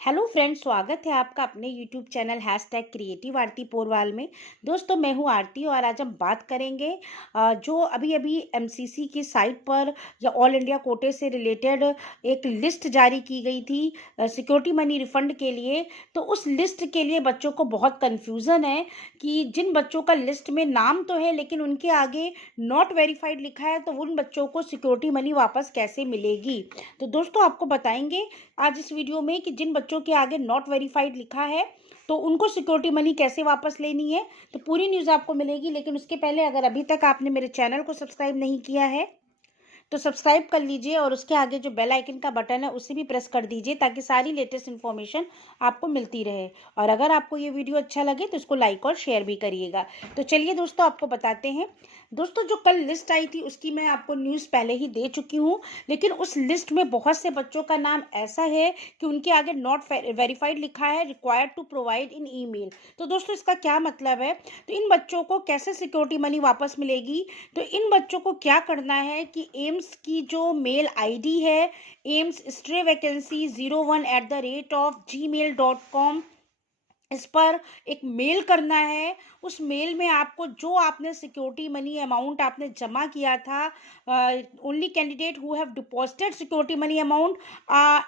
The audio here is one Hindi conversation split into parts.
हेलो फ्रेंड्स, स्वागत है आपका अपने यूट्यूब चैनल #क्रिएटिव आरती पोरवाल में। दोस्तों, मैं हूं आरती और आज हम बात करेंगे जो अभी अभी एमसीसी की साइट पर या ऑल इंडिया कोटे से रिलेटेड एक लिस्ट जारी की गई थी सिक्योरिटी मनी रिफंड के लिए। तो उस लिस्ट के लिए बच्चों को बहुत कन्फ्यूज़न है कि जिन बच्चों का लिस्ट में नाम तो है लेकिन उनके आगे नॉट वेरीफाइड लिखा है, तो उन बच्चों को सिक्योरिटी मनी वापस कैसे मिलेगी। तो दोस्तों, आपको बताएंगे आज इस वीडियो में कि जिन बच्चों के आगे नॉट वेरीफाइड लिखा है तो उनको सिक्योरिटी मनी कैसे वापस लेनी है। तो पूरी न्यूज़ आपको मिलेगी, लेकिन उसके पहले अगर अभी तक आपने मेरे चैनल को सब्सक्राइब नहीं किया है तो सब्सक्राइब कर लीजिए और उसके आगे जो बेल आइकन का बटन है उसे भी प्रेस कर दीजिए ताकि सारी लेटेस्ट इन्फॉर्मेशन आपको मिलती रहे। और अगर आपको ये वीडियो अच्छा लगे तो इसको लाइक और शेयर भी करिएगा। तो चलिए दोस्तों, आपको बताते हैं। दोस्तों, जो कल लिस्ट आई थी उसकी मैं आपको न्यूज़ पहले ही दे चुकी हूँ, लेकिन उस लिस्ट में बहुत से बच्चों का नाम ऐसा है कि उनके आगे नॉट वेरीफाइड लिखा है, required to provide in email. तो दोस्तों, इसका क्या मतलब है, तो इन बच्चों को कैसे सिक्योरिटी मनी वापस मिलेगी। तो इन बच्चों को क्या करना है कि एम्स की जो मेल आईडी है amsstayvacancy01@gmail.com, इस पर एक मेल करना है। उस मेल में आपको जो आपने सिक्योरिटी मनी अमाउंट आपने जमा किया था, only candidate who have deposited security money amount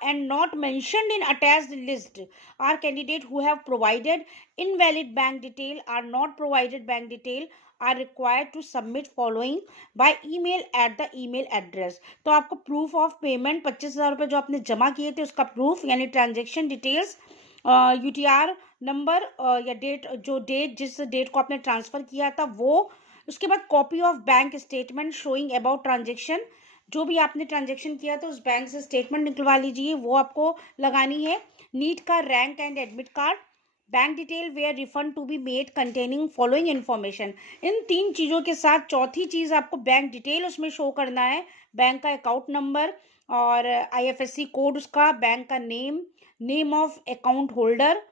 and not mentioned in attached list or candidate who have provided invalid bank detail or not provided bank detail are required to submit following by email at the email address. तो आपको प्रूफ ऑफ पेमेंट 25,000 रुपये जो आपने जमा किए थे उसका प्रूफ, यानी ट्रांजेक्शन डिटेल्स, यूटीआर नंबर या डेट जिस डेट को आपने ट्रांसफ़र किया था वो, उसके बाद copy of bank statement showing about transaction, जो भी आपने ट्रांजेक्शन किया था उस बैंक से स्टेटमेंट निकलवा लीजिए, वो आपको लगानी है। नीट का rank and admit card, bank detail where refund to be made containing following information. इन 3 चीज़ों के साथ चौथी चीज़ आपको बैंक डिटेल उसमें शो करना है, बैंक का अकाउंट नंबर और आईएफएससी कोड उसका, बैंक का नेम ऑफ अकाउंट होल्डर,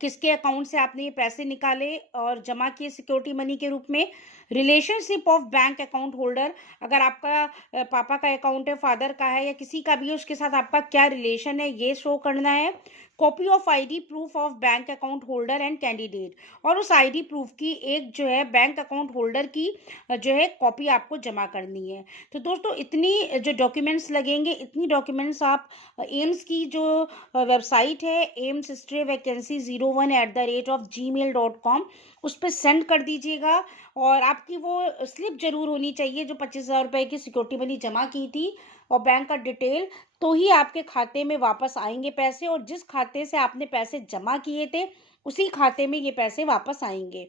किसके अकाउंट से आपने ये पैसे निकाले और जमा किए सिक्योरिटी मनी के रूप में, relationship of bank account holder, अगर आपका पापा का अकाउंट है, फादर का है या किसी का भी है, उसके साथ आपका क्या रिलेशन है ये शो करना है। Copy of ID proof of bank account holder and candidate, और उस आईडी प्रूफ की एक जो है बैंक अकाउंट होल्डर की जो है कॉपी आपको जमा करनी है। तो दोस्तों, इतनी जो डॉक्यूमेंट्स लगेंगे, इतनी डॉक्यूमेंट्स आप एम्स की जो वेबसाइट है amsstayvacancy01@gmail.com, उस पर सेंड कर दीजिएगा। और आपकी वो स्लिप जरूर होनी चाहिए जो 25,000 रुपये की सिक्योरिटी मनी जमा की थी, और बैंक का डिटेल, तो ही आपके खाते में वापस आएंगे पैसे, और जिस खाते से आपने पैसे जमा किए थे उसी खाते में ये पैसे वापस आएंगे।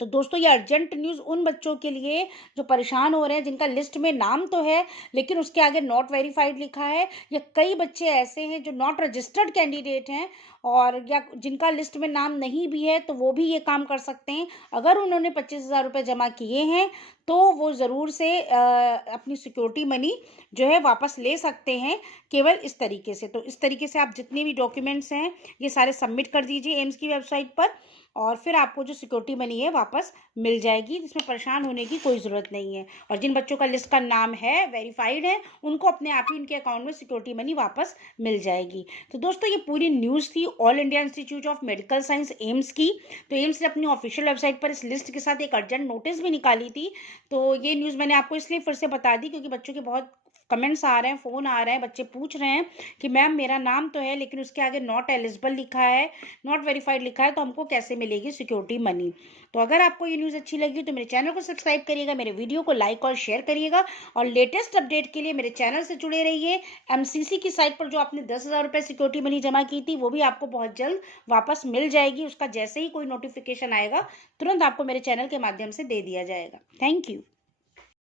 तो दोस्तों, ये अर्जेंट न्यूज़ उन बच्चों के लिए जो परेशान हो रहे हैं, जिनका लिस्ट में नाम तो है लेकिन उसके आगे नॉट वेरीफाइड लिखा है, या कई बच्चे ऐसे हैं जो नॉट रजिस्टर्ड कैंडिडेट हैं और या जिनका लिस्ट में नाम नहीं भी है, तो वो भी ये काम कर सकते हैं। अगर उन्होंने 25,000 रुपये जमा किए हैं तो वो ज़रूर से अपनी सिक्योरिटी मनी जो है वापस ले सकते हैं, केवल इस तरीके से। तो इस तरीके से आप जितने भी डॉक्यूमेंट्स हैं ये सारे सबमिट कर दीजिए एम्स की वेबसाइट पर, और फिर आपको जो सिक्योरिटी मनी है वापस मिल जाएगी, जिसमें परेशान होने की कोई ज़रूरत नहीं है। और जिन बच्चों का लिस्ट का नाम है, वेरीफाइड है, उनको अपने आप ही उनके अकाउंट में सिक्योरिटी मनी वापस मिल जाएगी। तो दोस्तों, ये पूरी न्यूज़ थी all India institute of medical science AIIMS की। तो एम्स ने अपनी ऑफिशियल वेबसाइट पर इस लिस्ट के साथ एक अर्जेंट नोटिस भी निकाली थी। तो ये न्यूज़ मैंने आपको इसलिए फिर से बता दी क्योंकि बच्चों के बहुत कमेंट्स आ रहे हैं, फ़ोन आ रहे हैं, बच्चे पूछ रहे हैं कि मैम मेरा नाम तो है लेकिन उसके आगे नॉट एलिजिबल लिखा है, नॉट वेरीफाइड लिखा है, तो हमको कैसे मिलेगी सिक्योरिटी मनी। तो अगर आपको ये न्यूज़ अच्छी लगी तो मेरे चैनल को सब्सक्राइब करिएगा, मेरे वीडियो को लाइक और शेयर करिएगा, और लेटेस्ट अपडेट के लिए मेरे चैनल से जुड़े रहिए। एमसीसी की साइट पर जो आपने 10,000 रुपये सिक्योरिटी मनी जमा की थी वो भी आपको बहुत जल्द वापस मिल जाएगी। उसका जैसे ही कोई नोटिफिकेशन आएगा तुरंत आपको मेरे चैनल के माध्यम से दे दिया जाएगा। Thank you.